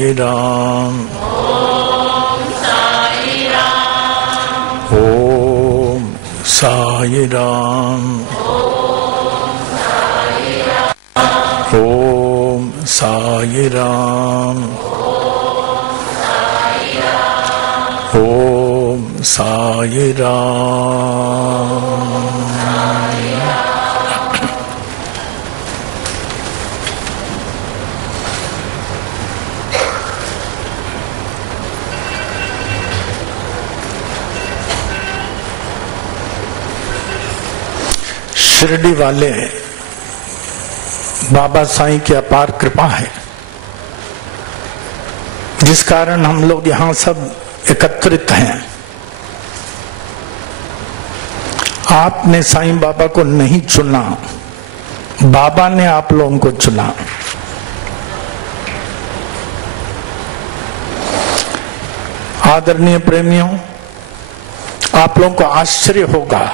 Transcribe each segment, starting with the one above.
साई राम। ओम साई राम। ओम साई राम। ओम साई राम। ओम साई राम। शिरडी वाले बाबा साईं की अपार कृपा है, जिस कारण हम लोग यहां सब एकत्रित हैं। आपने साईं बाबा को नहीं चुना, बाबा ने आप लोगों को चुना। आदरणीय प्रेमियों, आप लोगों को आश्चर्य होगा,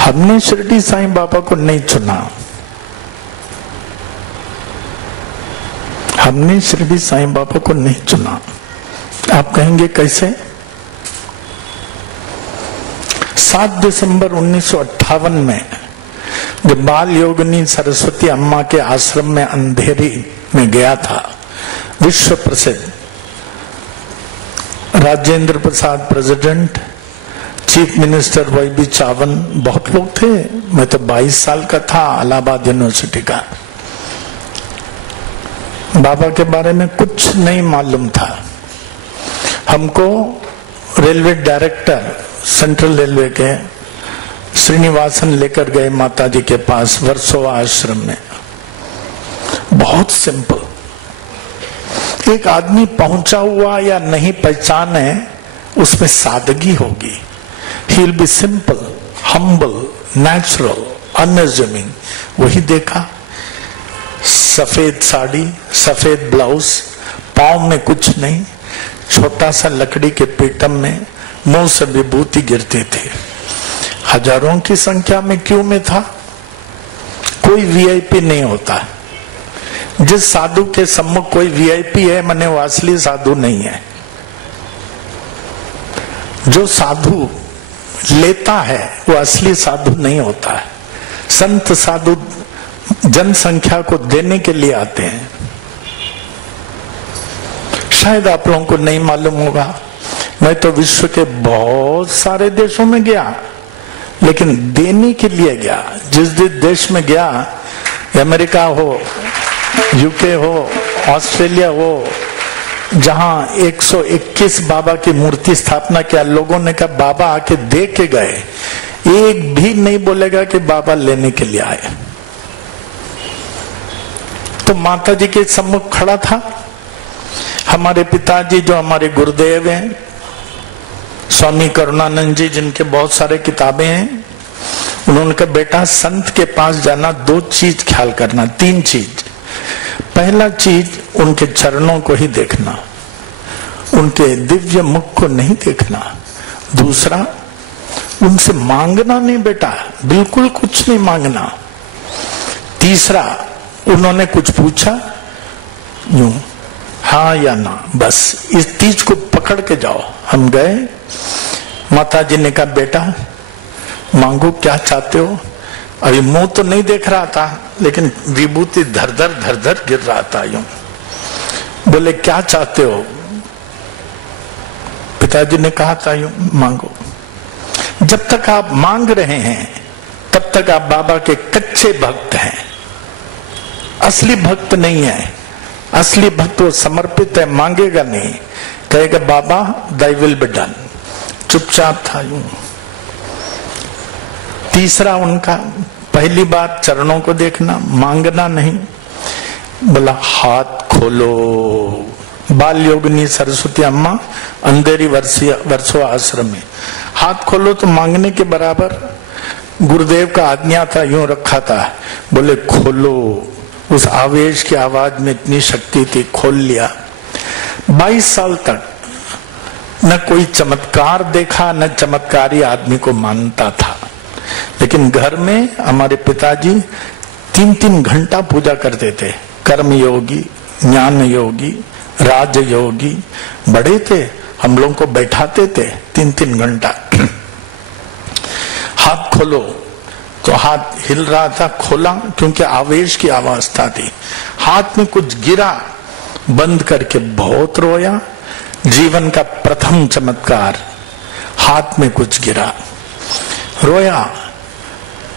हमने शिरडी साईं बाबा को नहीं चुना। हमने शिरडी साईं बाबा को नहीं चुना। आप कहेंगे कैसे? 7 दिसंबर 1958 में जब बाल योगिनी सरस्वती अम्मा के आश्रम में अंधेरी में गया था, विश्व प्रसिद्ध Rajendra Prasad president, chief minister वाई.बी. चावन, बहुत लोग थे। मैं तो 22 साल का था, इलाहाबाद यूनिवर्सिटी का। बाबा के बारे में कुछ नहीं मालूम था। हमको रेलवे डायरेक्टर सेंट्रल रेलवे के श्रीनिवासन लेकर गए माताजी के पास वर्सोवा आश्रम में। बहुत सिंपल। एक आदमी पहुंचा हुआ या नहीं पहचाने, उसमें सादगी होगी। He will be simple, humble, natural, unassuming। वही देखा, सफेद साड़ी, सफेद ब्लाउज, पांव में कुछ नहीं, छोटा सा लकड़ी के पीटम में, मुंह से विभूति गिरते थे। हजारों की संख्या में क्यों में था? कोई वीआईपी नहीं होता। जिस साधु के सम्मुख कोई वीआईपी है, मने वो असली साधु नहीं है। जो साधु लेता है वो असली साधु नहीं होता है। संत साधु जनसंख्या को देने के लिए आते हैं। शायद आप लोगों को नहीं मालूम होगा, मैं तो विश्व के बहुत सारे देशों में गया, लेकिन देने के लिए गया। जिस देश में गया, अमेरिका हो, यूके हो, ऑस्ट्रेलिया हो, जहां 121 बाबा की मूर्ति स्थापना किया, लोगों ने कहा बाबा आके दे के गए। एक भी नहीं बोलेगा कि बाबा लेने के लिए आए। तो माता जी के सम्मुख खड़ा था हमारे पिताजी, जो हमारे गुरुदेव हैं, स्वामी करुणानंद जी, जिनके बहुत सारे किताबें हैं। उन्होंने कहा बेटा, संत के पास जाना 2 चीज ख्याल करना, 3 चीज। पहला चीज, उनके चरणों को ही देखना, उनके दिव्य मुख को नहीं देखना। दूसरा, उनसे मांगना नहीं बेटा, बिल्कुल कुछ नहीं मांगना। तीसरा, उन्होंने कुछ पूछा, यूं हाँ या ना, बस इस चीज को पकड़ के जाओ। हम गए, माता जी ने कहा बेटा मांगो, क्या चाहते हो। अभी मुंह तो नहीं देख रहा था, लेकिन विभूति धर धर गिर रहा था। यूं बोले क्या चाहते हो। पिताजी ने कहा था यूं मांगो। जब तक आप मांग रहे हैं तब तक आप बाबा के कच्चे भक्त हैं, असली भक्त नहीं है। असली भक्त वो समर्पित है, मांगेगा नहीं, कहेगा बाबा दाई विल बी डन। चुपचाप था यूं। तीसरा उनका, पहली बात चरणों को देखना, मांगना नहीं। बोला हाथ खोलो। बाल योगिनी सरस्वती अम्मा, अंधेरी वर्सोवा आश्रम में। हाथ खोलो तो मांगने के बराबर। गुरुदेव का आज्ञा था, यूं रखा था। बोले खोलो। उस आवेश की आवाज में इतनी शक्ति थी, खोल लिया। 22 साल तक न कोई चमत्कार देखा, न चमत्कारी आदमी को मानता था। लेकिन घर में हमारे पिताजी 3-3 घंटा पूजा करते थे। कर्म योगी, ज्ञान योगी, राजयोगी बड़े थे, हम लोगों को बैठाते थे 3-3 घंटा। हाथ खोलो तो हाथ हिल रहा था, खोला क्योंकि आवेश की अवस्था थी। हाथ में कुछ गिरा, बंद करके बहुत रोया। जीवन का प्रथम चमत्कार, हाथ में कुछ गिरा, रोया।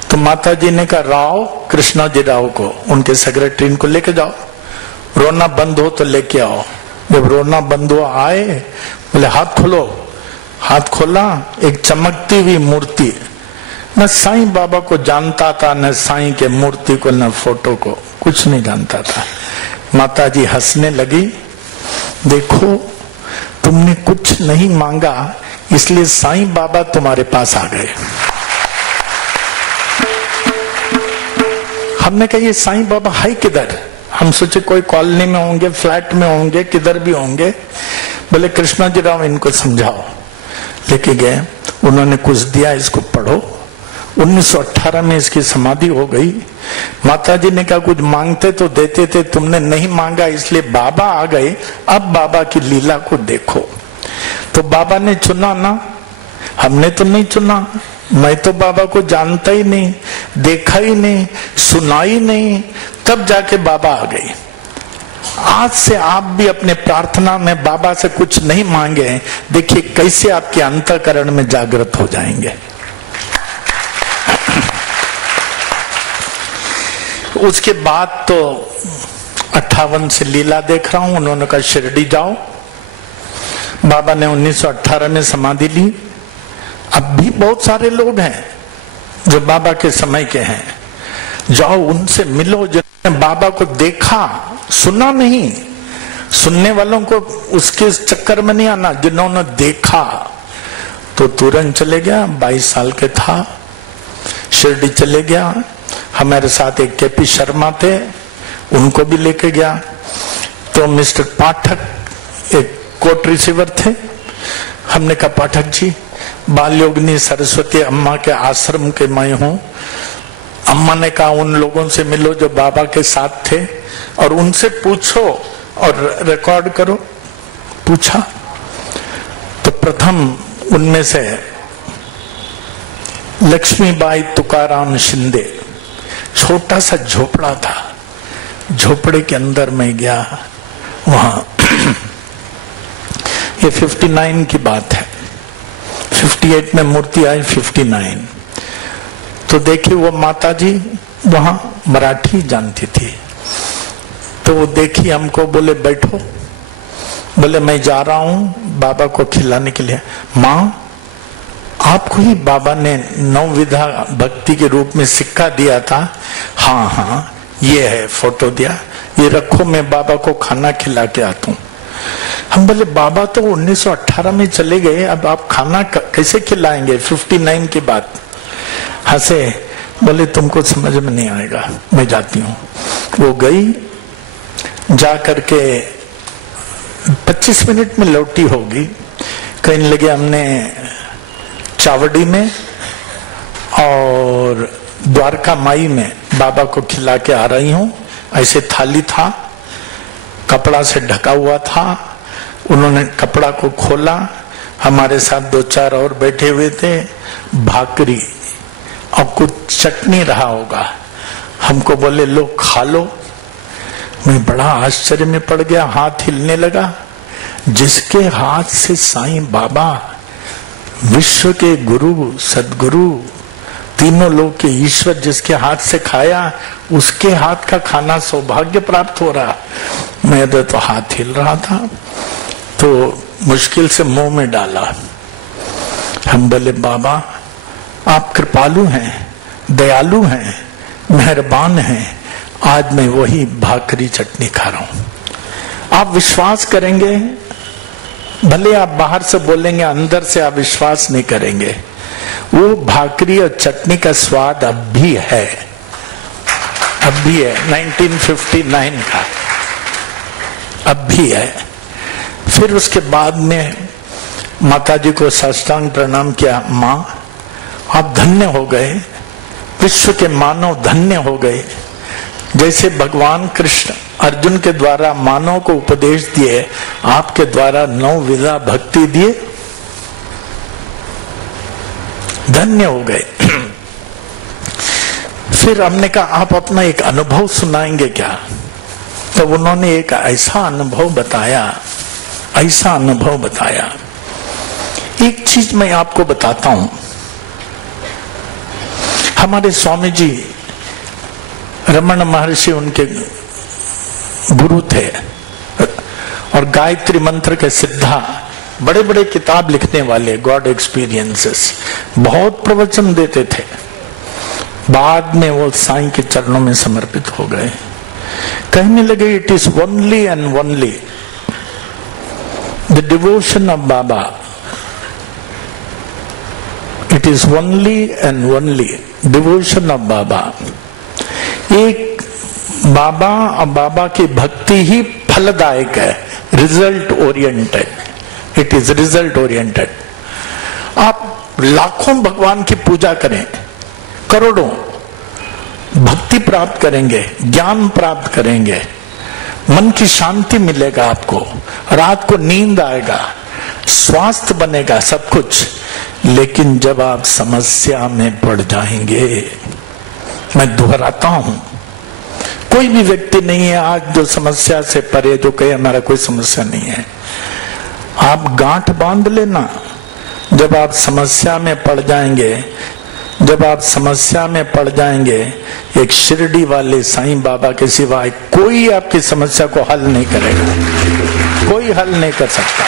तो माता जी ने कहा, राव कृष्णा जी राव को, उनके सेक्रेटरी को लेके जाओ, रोना बंद हो तो लेके आओ। जब रोना बंद हुआ आए, बोले हाथ खोलो। हाथ खोला, एक चमकती हुई मूर्ति। न साईं बाबा को जानता था, न साईं के मूर्ति को, न फोटो को, कुछ नहीं जानता था। माता जी हंसने लगी, देखो तुमने कुछ नहीं मांगा, इसलिए साईं बाबा तुम्हारे पास आ गए। हमने कहा ये साईं बाबा है किधर? हम सोचे कोई कॉलोनी में होंगे, फ्लैट में होंगे, किधर भी होंगे। बोले कृष्णा जी राव इनको समझाओ। लेके गए, उन्होंने कुछ दिया, इसको पढ़ो। 1918 में इसकी समाधि हो गई। माता जी ने कहा कुछ मांगते तो देते थे, तुमने नहीं मांगा इसलिए बाबा आ गए, अब बाबा की लीला को देखो। तो बाबा ने चुना ना, हमने तो नहीं चुना। मैं तो बाबा को जानता ही नहीं, देखा ही नहीं, सुना ही नहीं, तब जाके बाबा आ गए। आज से आप भी अपने प्रार्थना में बाबा से कुछ नहीं मांगे, देखिए कैसे आपके अंतःकरण में जागृत हो जाएंगे। उसके बाद तो 58 से लीला देख रहा हूं। उन्होंने कहा शिरडी जाओ। बाबा ने 1918 में समाधि ली। अब भी बहुत सारे लोग हैं जो बाबा के समय के हैं, जाओ उनसे मिलो जिन्होंने बाबा को देखा, सुना नहीं। सुनने वालों को उसके चक्कर में नहीं आना, जिन्होंने देखा। तो तुरंत चले गया, 22 साल के था, शिरडी चले गया। हमारे साथ एक केपी शर्मा थे, उनको भी लेके गया। तो मिस्टर पाठक एक कोर्ट रिसीवर थे। हमने कहा पाठक जी, बाल योगिनी सरस्वती अम्मा के आश्रम के मैं हूं। अम्मा ने कहा उन लोगों से मिलो जो बाबा के साथ थे और उनसे पूछो और रिकॉर्ड करो। पूछा तो प्रथम उनमें से लक्ष्मीबाई तुकाराम शिंदे, छोटा सा झोपड़ा था, झोपड़े के अंदर मैं गया वहां। ये 59 की बात है, 58 में मूर्ति आई, 59। तो देखिए वो माता जी वहां मराठी जानती थी। तो वो देखी हमको, बोले बैठो। बोले मैं जा रहा हूं बाबा को खिलाने के लिए। माँ आपको ही बाबा ने 9 विधा भक्ति के रूप में सिक्का दिया था? हाँ हाँ ये है, फोटो दिया, ये रखो, मैं बाबा को खाना खिला के आता हूँ। हम बोले बाबा तो 1918 में चले गए, अब आप खाना कैसे खिलाएंगे 59 की बात? हंसे, बोले तुमको समझ में नहीं आएगा, मैं जाती हूँ। वो गई, जा करके 25 मिनट में लौटी होगी। कहने लगे हमने चावड़ी में और द्वारका माई में बाबा को खिला के आ रही हूँ। ऐसे थाली था, कपड़ा से ढका हुआ था। उन्होंने कपड़ा को खोला, हमारे साथ 2-4 और बैठे हुए थे। भाकरी और कुछ चटनी रहा होगा। हमको बोले लो खा लो। मैं बड़ा आश्चर्य में पड़ गया, हाथ हिलने लगा। जिसके हाथ से साईं बाबा, विश्व के गुरु, सदगुरु, तीनों लोग के ईश्वर जिसके हाथ से खाया, उसके हाथ का खाना सौभाग्य प्राप्त हो रहा। मेरा तो हाथ हिल रहा था, तो मुश्किल से मुंह में डाला। हम बोले बाबा आप कृपालु हैं, दयालु हैं, मेहरबान हैं, आज मैं वही भाकरी चटनी खा रहा हूं। आप विश्वास करेंगे, भले आप बाहर से बोलेंगे, अंदर से आप विश्वास नहीं करेंगे। वो भाकरी और चटनी का स्वाद अब भी है, अब भी है, 1959 का अब भी है। फिर उसके बाद में माता जी को साष्टांग प्रणाम किया। माँ आप धन्य हो गए, विश्व के मानव धन्य हो गए। जैसे भगवान कृष्ण अर्जुन के द्वारा मानव को उपदेश दिए, आपके द्वारा 9 विधा भक्ति दिए, धन्य हो गए। फिर हमने कहा आप अपना एक अनुभव सुनाएंगे क्या? तो उन्होंने एक ऐसा अनुभव बताया। एक चीज मैं आपको बताता हूं। हमारे स्वामी जी रमन महर्षि उनके गुरु थे और गायत्री मंत्र के सिद्धा बड़े बड़े किताब लिखने वाले, गॉड एक्सपीरियंसेस, बहुत प्रवचन देते थे। बाद में वो साईं के चरणों में समर्पित हो गए। कहने लगे it is only and only the devotion of Baba, it is only and only devotion of Baba. एक बाबा और बाबा की भक्ति ही फलदायक है, result oriented. It is result oriented. आप लाखों भगवान की पूजा करें, करोड़ों, भक्ति प्राप्त करेंगे, ज्ञान प्राप्त करेंगे, मन की शांति मिलेगा आपको, रात को नींद आएगा, स्वास्थ्य बनेगा, सब कुछ। लेकिन जब आप समस्या में पड़ जाएंगे, मैं दोहराता हूं, कोई भी व्यक्ति नहीं है आज जो समस्या से परे जो कहे हमारा कोई समस्या नहीं है। आप गांठ बांध लेना, जब आप समस्या में पड़ जाएंगे, जब आप समस्या में पड़ जाएंगे, एक शिरडी वाले साईं बाबा के सिवाय कोई आपकी समस्या को हल नहीं करेगा, कोई हल नहीं कर सकता।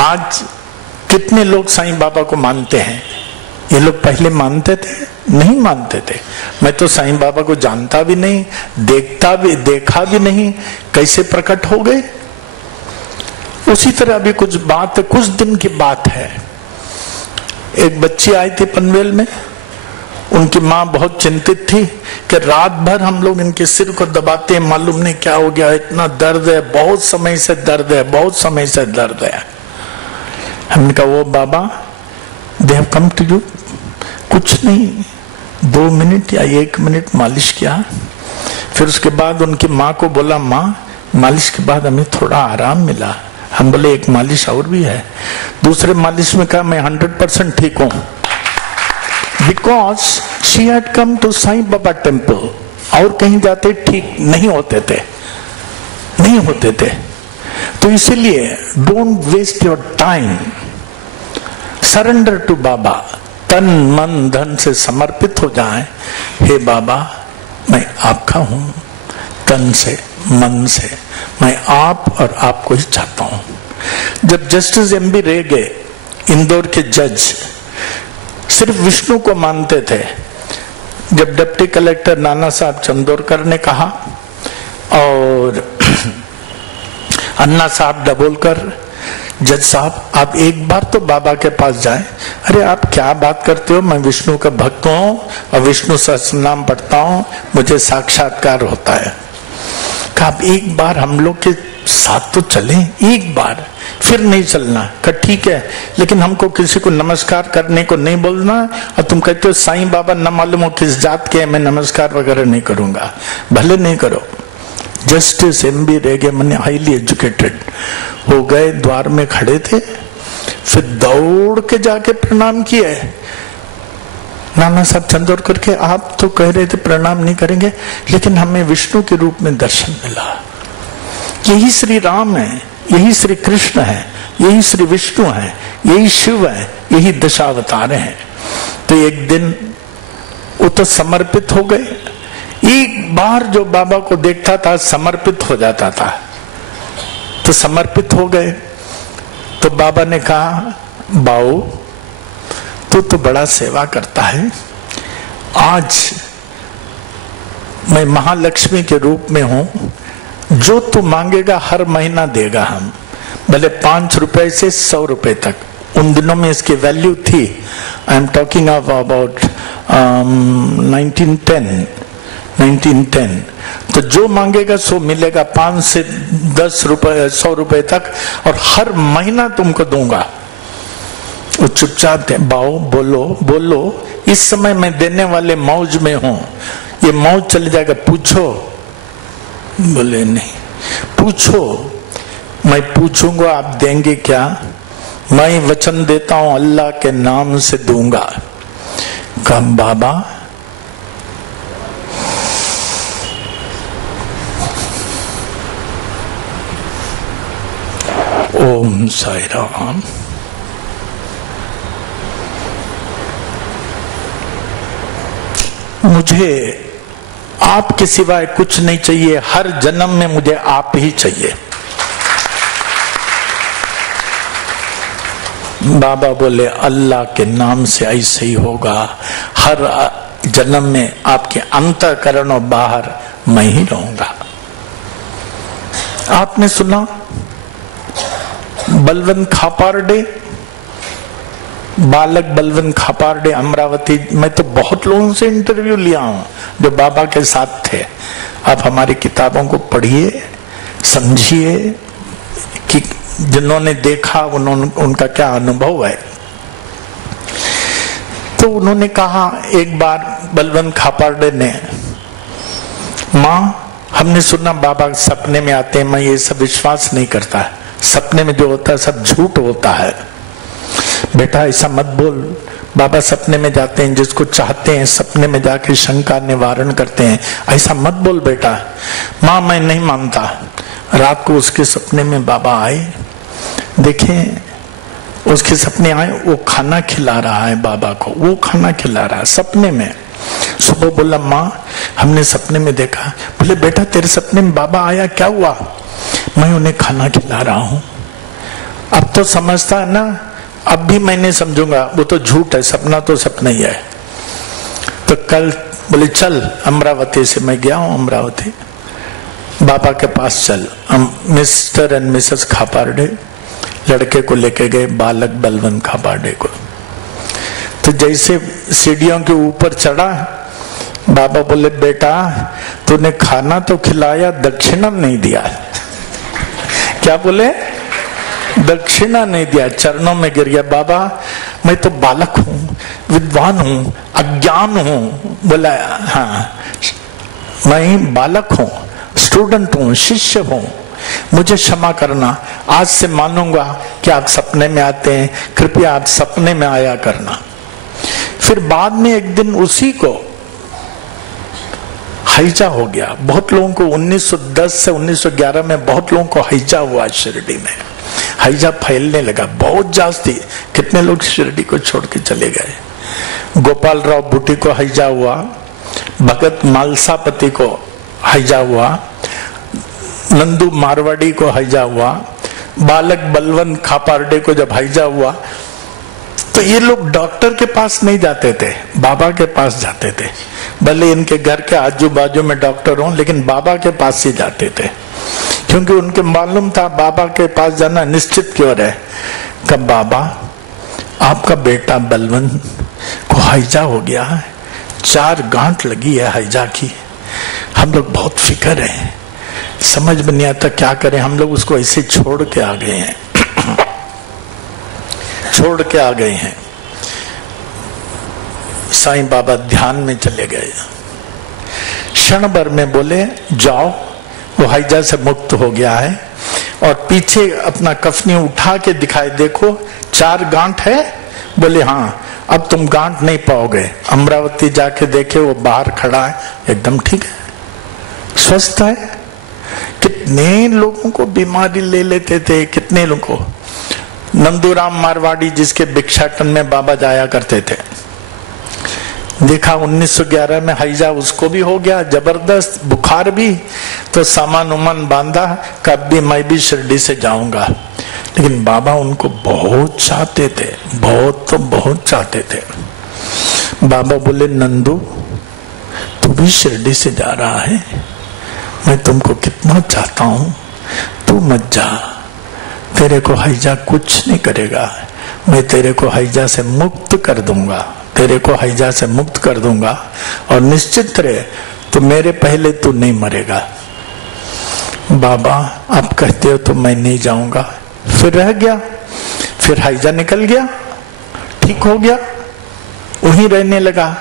आज कितने लोग साईं बाबा को मानते हैं? ये लोग पहले मानते थे? नहीं मानते थे। मैं तो साईं बाबा को जानता भी नहीं, देखा भी नहीं, कैसे प्रकट हो गए? उसी तरह अभी कुछ दिन की बात है। एक बच्ची आई थी पनवेल में, उनकी माँ बहुत चिंतित थी कि रात भर हम लोग इनके सिर को दबाते हैं, मालूम नहीं क्या हो गया, इतना दर्द है, बहुत समय से दर्द है, बहुत समय से दर्द है। हमने कहा वो Baba they have come to you, कुछ नहीं, 2 मिनट या 1 मिनट मालिश किया। फिर उसके बाद उनकी माँ को बोला, माँ मालिश के बाद हमें थोड़ा आराम मिला। हम बोले एक मालिश और भी है। दूसरे मालिश में कहा मैं 100% ठीक हूं, because she had come to Sai Baba temple. और कहीं जाते ठीक नहीं होते थे। तो इसीलिए don't waste your time, surrender to Baba, तन मन धन से समर्पित हो जाएं। हे बाबा मैं आपका हूं, तन से मन से मैं आप और आपको ही चाहता हूं। जब जस्टिस एमबी रेगे इंदौर के जज सिर्फ विष्णु को मानते थे, जब डिप्टी कलेक्टर नाना साहब चंदोरकर ने कहा और अन्ना साहब डबोलकर, जज साहब आप एक बार तो बाबा के पास जाएं। अरे आप क्या बात करते हो, मैं विष्णु का भक्त हूं और विष्णु सहस्रनाम पढ़ता हूं, मुझे साक्षात्कार होता है। आप एक बार हम लोग के साथ तो चलें, एक बार, फिर नहीं चलना। कहा ठीक है, लेकिन हमको किसी को नमस्कार करने को नहीं बोलना। और तुम कहते हो साईं बाबा न मालूम हो किस जात के, मैं नमस्कार वगैरह नहीं करूंगा। भले नहीं करो। जस्टिस एमबी रेगे मैंने हाईली एजुकेटेड हो गए, द्वार में खड़े थे, फिर दौड़ के जाके प्रणाम किए। नाना साहब चंदोरकर के, आप तो कह रहे थे प्रणाम नहीं करेंगे, लेकिन हमें विष्णु के रूप में दर्शन मिला। यही श्री राम है, यही श्री कृष्ण है, यही श्री विष्णु है, यही शिव है, यही दशावतार हैं। तो एक दिन वो तो समर्पित हो गए। एक बार जो बाबा को देखता था समर्पित हो जाता था। तो समर्पित हो गए। तो बाबा ने कहा, बाऊ तू तो बड़ा सेवा करता है, आज मैं महालक्ष्मी के रूप में हूं, जो तू मांगेगा हर महीना देगा हम, भले 5 रुपए से 100 रुपए तक। उन दिनों में इसकी वैल्यू थी। I am talking of about 1910। तो जो मांगेगा सो मिलेगा, 5 से 10 रुपए 100 रुपए तक, और हर महीना तुमको दूंगा। वो चुपचाप थे। बाओ बोलो, इस समय मैं देने वाले मौज में हूं, ये मौज चले जाएगा, पूछो बोले नहीं। पूछो। मैं पूछूंगा आप देंगे क्या? मैं वचन देता हूं अल्लाह के नाम से दूंगा। कहा बाबा ओम साई राम। मुझे आपके सिवाय कुछ नहीं चाहिए, हर जन्म में मुझे आप ही चाहिए। बाबा बोले अल्लाह के नाम से ऐसे ही होगा, हर जन्म में आपके अंतःकरण और बाहर मैं ही रहूंगा। आपने सुना बलवंत खापारडे, बालक बलवंत खापारडे अमरावती। मैं तो बहुत लोगों से इंटरव्यू लिया हूं जो बाबा के साथ थे। आप हमारी किताबों को पढ़िए, समझिए कि जिन्होंने देखा उनका क्या अनुभव है। तो उन्होंने कहा एक बार बलवंत खापारडे ने, माँ हमने सुना बाबा सपने में आते हैं, मैं ये सब विश्वास नहीं करता है, सपने में जो होता है सब झूठ होता है। बेटा ऐसा मत बोल, बाबा सपने में जाते हैं, जिसको चाहते हैं सपने में जाके शंका निवारण करते हैं, ऐसा मत बोल बेटा। माँ मैं नहीं मानता। रात को उसके सपने में बाबा आए, देखें उसके सपने आए, वो खाना खिला रहा है बाबा को, वो खाना खिला रहा है सपने में। सुबह बोला माँ हमने सपने में देखा। बोले बेटा तेरे सपने में बाबा आया, क्या हुआ? मैं उन्हें खाना खिला रहा हूं। अब तो समझता है ना, अब भी मैं नहीं समझूंगा, वो तो झूठ है, सपना तो सपना ही है। तो कल बोले चल अमरावती से, मैं गया हूं अमरावती, बाबा के पास चल। मिस्टर एंड मिसेस खापारडे लड़के को लेके गए, बालक बलवंत खापारडे को। तो जैसे सीढ़ियों के ऊपर चढ़ा, बाबा बोले बेटा तूने खाना तो खिलाया, दक्षिणा नहीं दिया। क्या बोले? दक्षिणा नहीं दिया। चरणों में गिर गया। बाबा मैं तो बालक हूं, विद्वान हूं, अज्ञान हूं। बोला हाँ मैं बालक हूं, स्टूडेंट हूं, शिष्य हूं, मुझे क्षमा करना। आज से मानूंगा कि आप सपने में आते हैं, कृपया आप सपने में आया करना। फिर बाद में एक दिन उसी को हैजा हो गया। बहुत लोगों को 1910 से 1911 में बहुत लोगों को हैजा हुआ शिरडी में। हैजा फैलने लगा बहुत जास्ती। कितने लोग शिरडी को छोड़ के चले गए। गोपाल राव बुटी को हैजा हुआ, भगत मालसापति को हैजा हुआ, नंदू मारवाड़ी को हैजा हुआ, बालक बलवंत खापारडे को जब हैजा हुआ तो ये लोग डॉक्टर के पास नहीं जाते थे, बाबा के पास जाते थे। भले इनके घर के आजू बाजू में डॉक्टर हों, लेकिन बाबा के पास ही जाते थे, क्योंकि उनके मालूम था बाबा के पास जाना निश्चित क्यों है। कब बाबा आपका बेटा बलवंत को हैजा हो गया है, 4 गांठ लगी है हैजा की, हम लोग बहुत फिक्र है, समझ में नहीं आता क्या करें। हम लोग उसको ऐसे छोड़ के आ गए हैं छोड़ के आ गए हैं। साईं बाबा ध्यान में चले गए। क्षण भर में बोले जाओ, वो हैजा से मुक्त हो गया है। और पीछे अपना कफनी उठा के दिखाए, देखो 4 गांठ है। बोले हाँ अब तुम गांठ नहीं पाओगे। अमरावती जाके देखे, वो बाहर खड़ा है, एकदम ठीक है, स्वस्थ है। कितने लोगों को बीमारी ले लेते थे, कितने लोगों को। नंदूराम मारवाड़ी जिसके भिक्षाटन में बाबा जाया करते थे, देखा 1911 में हैजा उसको भी हो गया, जबरदस्त बुखार भी। तो सामान उमान बांधा, कब भी मैं भी शिरडी से जाऊंगा। लेकिन बाबा उनको बहुत चाहते थे, बहुत तो बहुत चाहते थे। बाबा बोले नंदू तू भी शिरडी से जा रहा है, मैं तुमको कितना चाहता हूं, तू मत जा, तेरे को हैजा कुछ नहीं करेगा, मैं तेरे को हैजा से मुक्त कर दूंगा, तेरे को हैजा से मुक्त कर दूंगा। और निश्चित रहे तो मेरे पहले तू नहीं मरेगा। बाबा आप कहते हो तो मैं नहीं जाऊंगा। फिर रह गया, फिर हैजा निकल गया, ठीक हो गया, वहीं रहने लगा।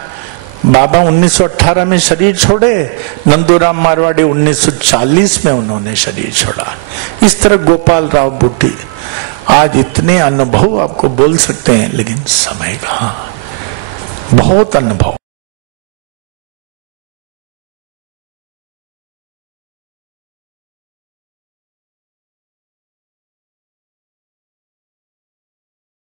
बाबा 1918 में शरीर छोड़े, नंदूराम मारवाड़ी 1940 में उन्होंने शरीर छोड़ा। इस तरह गोपाल राव बूटी। आज इतने अनुभव आपको बोल सकते हैं, लेकिन समय कहाँ, बहुत अनुभव।